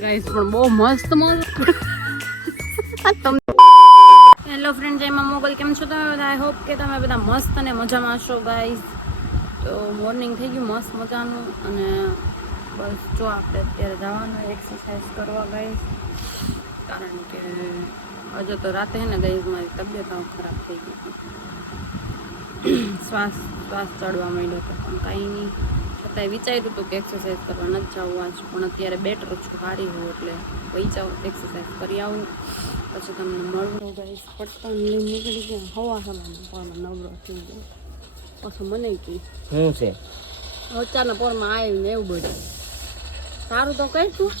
Guys પણ બહુ મસ્ત હેલો ફ્રેન્ડ, જય માં મોગલ. કેમ છો તમે બધા? આઈ હોપ કે તમે બધા મસ્ત અને મજામાં છો ગાઈસ. તો મોર્નિંગ થઈ ગયું મસ્ત મજાનું, અને બસ જો આપણે અત્યારે જવાનું એક્સરસાઇઝ કરવા ગાઈસ, કારણ કે હજુ તો રાતે હે ને ગાઈસ મારી તબિયત ખરાબ થઈ ગઈ હતી. શ્વાસ ચડવા માંડ્યો હતો, પણ કાંઈ નહીં. છતાંય વિચાર્યું હતું કે એક્સરસાઇઝ કરવા નથી જવું આજ, પણ અત્યારે બેટર છું, સારી હોઉં એટલે વહી જાઉં, એક્સરસાઇઝ કરી આવું, પછી તમને મળવું ગાઈસ. પટ્ટન લઈને નીકળી ગયા હવા પણ નવરો થઈ ગયો. પછી મને કી શું છે અચાનક પોરમાં આવીને એવું બધું સારું તો કહીશું.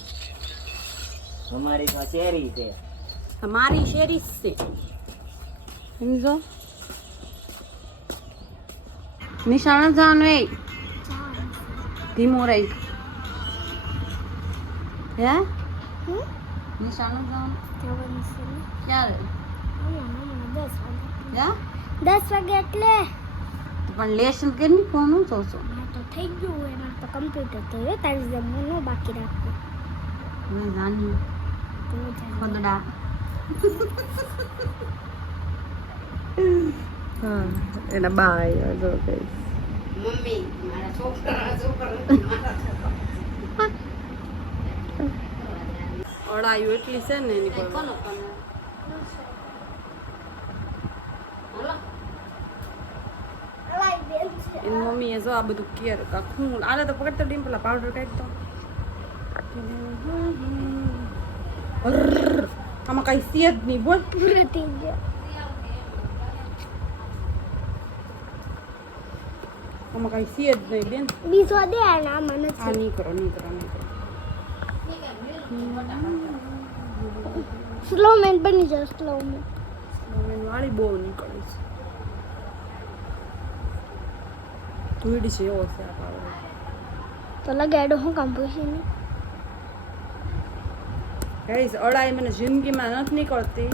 અમારી તો શેરી છે, મારી શેરી છે, સમજો. નિશાળ જવાનું એ ધીમો રહી હે નિશાળ જવાનું ક્યારે? 10 વાગે એટલે પણ લેશન કે નહીં ફોન હું જોશો તો થઈ ગયું હોય, એમાં તો કમ્પ્યુટર તો હોય, તારી જમવાનું ન બાકી રાખવું. મેં જાણ્યું પદડા. હા એના બાય જો કઈ મમ્મી મારા છોકરા અડાયું એટલી છે ને એની પર. એની મમ્મીએ જો આ બધું કેર હું આલે તો પકડતો ડિમ્પલા પાવડર કાઢતો. આમાં કઈ છે જ નહીં, બોલ. પૂરે થઈ ગયા. આમાં કઈ છે જ નહીં બેન. બીજો દે ને આમાં આ નથી. નહીં કરો. સ્લો મેન બની જાવ, સ્લો મેન. વાળી બહુ નીકળે છે, ધૂળી છે એવો છે આ પાવડર. તો લગાડો હું કામ પૂછી ને. ગાઈસ અડાઈ મને જિંદગીમાં નથી નીકળતી,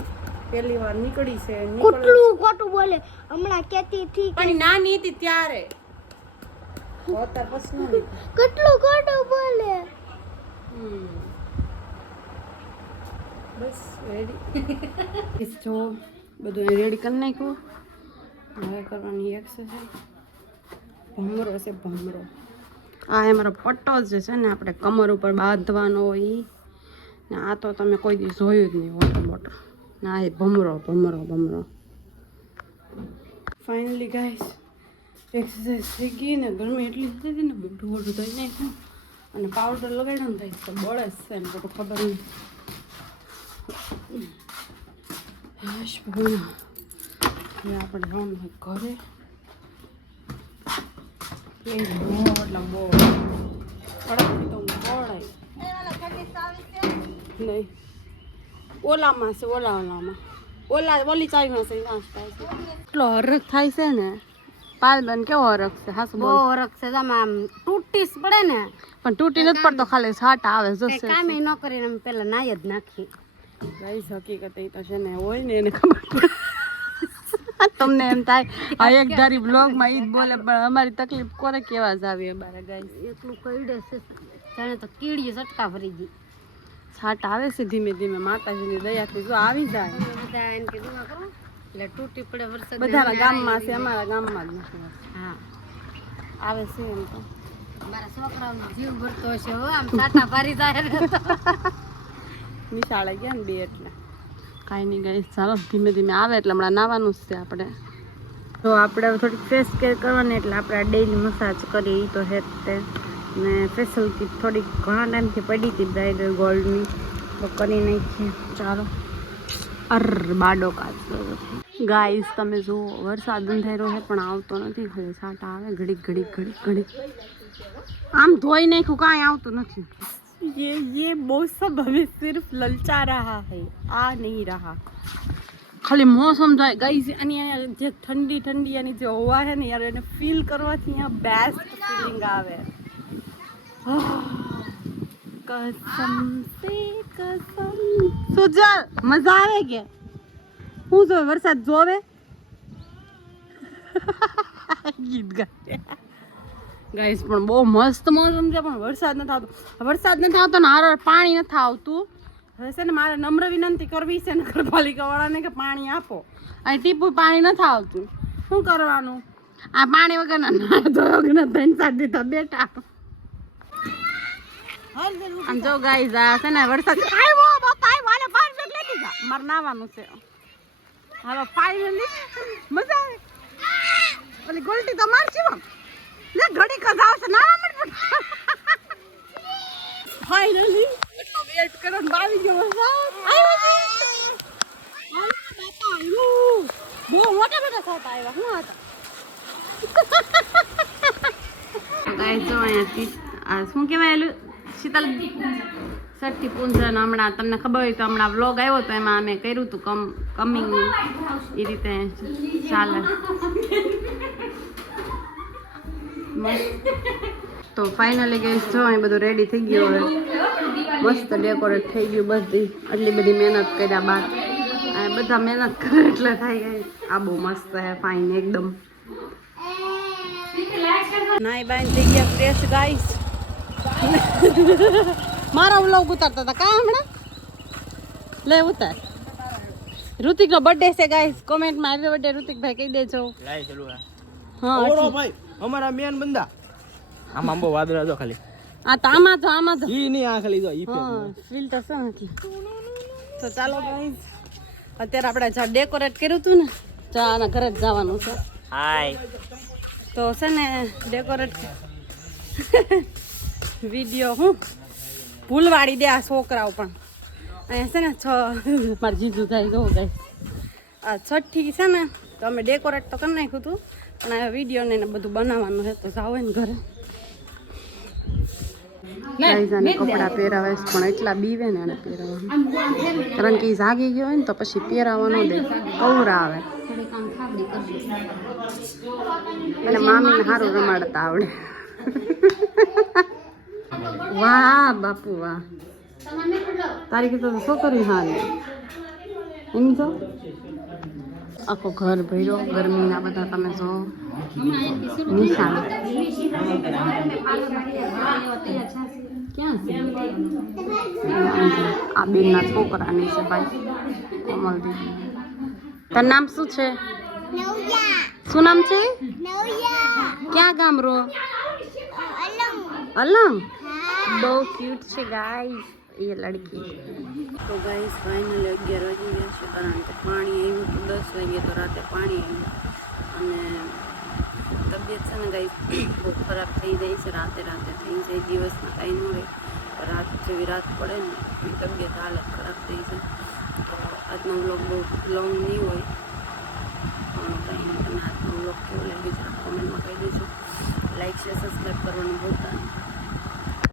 પહેલી વાર નીકળી છે. કેટલું ખોટું બોલે. હમણાં કહેતી હતી કે પણ નાની હતી ત્યારે અત્યાર પછી નો નીકળે. કેટલું ખોટું બોલે. બસ રેડી જો બધું રેડી કરી નાખ્યું. હવે કરવાની એક્સરસાઇઝ. ભમરો છે ભમરો. આ અમારો પટ્ટો જે છે ને આપણે કમર ઉપર બાંધવાનો હોય ઈ. ને આ તો તમે કોઈ દી જોયું જ નહીં વોટર બોટલ. ના એ ભમરો. ફાઇનલી ગાઈસ એક્સરસાઇઝ થઈ ગઈ ને ગરમી એટલી થતી હતી ને મોઢું ધોઈ નાખ્યું અને પાવડર લગાડ્યો ને થાય તો બળે છે ને તો ખબર નહીં. હાશ ભગવાન આપણે જવાનું ઘરે. એટલે બહુ કડકથી તો પડાય નહીં. ઓલામાં છે ઓલી ચાવીમાં છે એટલો હરખ થાય છે ને. પાલબન કેવો હરખ છે? હાસુ બહુ હરખ છે. આમ તૂટીસ પડે ને, પણ તૂટી નથી પડતો, ખાલી છાટ આવે. જશે કામ ન કરીને અમે પેલા નાય જ નાખી. ગાઈસ હકીકત એ તો છે ને હોય ને એને ખબર પડે. તમને એમ થાય આ એક ધારી બ્લોગમાં ઈ જ બોલે, પણ અમારી તકલીફ કોને કેવા જ આવી અમારે ગાઈસ. એટલું કઈડે છે જાણે તો કીડી સટકા ભરી ગઈ. છાટ આવે છે ધીમે ધીમે, માતાજીની દયાથી જો આવી જાય. બધા એને કે દુઆ કરો એટલે તૂટી પડે. વરસાદ બધાના ગામમાં છે, અમારા ગામમાં જ નથી. હા આવે છે એમ તો. મારા છોકરાઓનો જીવ ભરતો હશે હો, આમ છાટા ભરી જાય. નિશાળે ગયા ને બે એટલે કાંઈ નહીં ગાઈસ. ચાલો ધીમે ધીમે આવે એટલે હમણાં નાવાનું જ છે આપણે. તો આપણે થોડીક ફેસ કેર કરવાની એટલે આપણે ડેઈલી મસાજ કરીએ એ તો હે જ તે. ને ફેશિયલ કિટ થોડીક ઘણા ટાઈમથી પડી હતી બ્રાઇડલ ગોલ્ડની, તો કરી નાખીએ. ચાલો બાડો કાચ ગાઈસ તમે જુઓ વરસાદ અંધારો છે પણ આવતો નથી, ખાલી છાંટા આવે ઘડીક. આમ ધોઈ નાખ્યું કાંઈ આવતું નથી. ये मौसम हमें सिर्फ ललचा रहा है, आ नहीं रहा. ખાલી મોસમ જાય ગાઈસ. અને જે ઠંડી એની જે હવા છે ને યાર, એને ફીલ કરવાથી અહીંયા બેસ્ટ ફીલિંગ આવે. કસમ સે કસમ. સુજલ મજા આવે કે હું જોવે વરસાદ જોવે ગીત ગાય. ગાઈસ પણ બહુ મસ્ત મોસમ છે પણ વરસાદ નથી આવતો ને હારો પાણી નથી આવતું હવે છે ને મારે નમ્ર વિનંતી કરવી છે નગરપાલિકા વાળાને કે પાણી આપો અહીં ટીપું પાણી નથી આવતું શું કરવાનું આ પાણી વગર ના ધોયો વગર ત્રણ સાત દીધા બેટા આમ જો ગાઈસ આ છે ને વરસાદ આવ્યો બાપા આવ્યો હાલે પાણી બેગ લઈ લીધા મારે નાવાનું છે હાલો ફાઇનલી મજા આવે ઓલી ગોલ્ટી તો મારছি બાપ ને ઘડી કધાવશે ના મત ફાઇનલી એટલો વેટ કરો ને આવી ગયો વરસાદ આવ્યો છે બાપા આવ્યો બહુ મોટા મોટા સાત આવ્યા હું હતા ગાઈસ જો અહીંયાથી આ શું કહેવાય શીતલ ષઠી પૂંજન હમણાં તમને ખબર હોય તો હમણાં વ્લોગ આવ્યો તો એમાં અમે કર્યું હતું કમિંગ એ રીતે ચાલે તો ફાઇનલી ગઈશ જો અહીં બધું રેડી થઈ ગયું હવે મસ્ત ડેકોરેટ થઈ ગયું બધી આટલી બધી મહેનત કર્યા બાદ આ બધા મહેનત કરે એટલે થઈ ગઈ આ બહુ મસ્ત હે ફાઇન એકદમ નાઈ બાઈ થઈ ગયા ફ્રેશ ગાઈસ મારા વ્લોગ ઉતારતા હતા કા હમણાં લે ઉતાર ઋતિકનો બર્થડે છે ગાઈસ કોમેન્ટમાં હેપી બર્થડે ઋતિકભાઈ કહી દેજો લાઈ ચલો હા ઓરો ભાઈ અમારા મેન બંદા આમાં બહુ વાદળા જો ખાલી આ તો આમાં તો ઈ નહીં આ ખાલી જો ઈ હા ફિલ્ટર છે ને તો ચાલો ગાઈસ અત્યારે આપણે જ્યાં ડેકોરેટ કર્યું હતું ને ત્યાં આના ઘરે જ જવાનું છે હાય તો છે ને ડેકોરેટ વિડીયો હું ભૂલવાડી દે આ છોકરાઓ પણ અહીંયા છે ને મારે જીજુ થાય જો ગાઈસ આ છઠ્ઠી છે ને તો અમે ડેકોરેટ તો કરી નાખ્યું હતું પણ આ વિડીયો ને બધું બનાવવાનું છે તો જાવ ને ઘરે કપડા પહેરાવે પણ એટલા બીવે ને એને પહેરાવવાનું કારણ કે એ જાગી ગયો હોય ને તો પછી પહેરાવા ન દે કવરા આવે એટલે મામીને સારું રમાડતા આવડે વાહ બાપુ વાહ તારી કીધું શું કર્યું હા એમ જો આખો ઘર ભર્યો ગરમીના બધા તમે જો નિશાન ક્યાં છે આ બેનના છોકરાની છે ભાઈ કોમલ દીદી તારું નામ શું છે શું નામ છે ક્યાં ગામ રો અલંગ બહુ ક્યુટ છે ગાઈસ એ લડકી તો ગાઈસ ફાઇનલી 11 વાગી ગયા છે કારણ કે પાણી આવ્યું હતું 10 વાગે તો રાતે પાણી આવ્યું અને તબિયત છે ને ગાઈસ બહુ ખરાબ થઈ જાય છે રાતે થઈ જાય દિવસમાં કાંઈ ન રહે રાત જેવી રાત પડે ને એની તબિયત હાલત ખરાબ થઈ છે તો આજનો વ્લોગ બહુ લોંગ નહીં હોય પણ કંઈ નહીં તમે આજનો વ્લોગ કેવો લાગ્યો છે કોમેન્ટમાં કહી દેજો લાઈક શેર સબસ્ક્રાઈબ કરવાનું ભૂલતા નહીં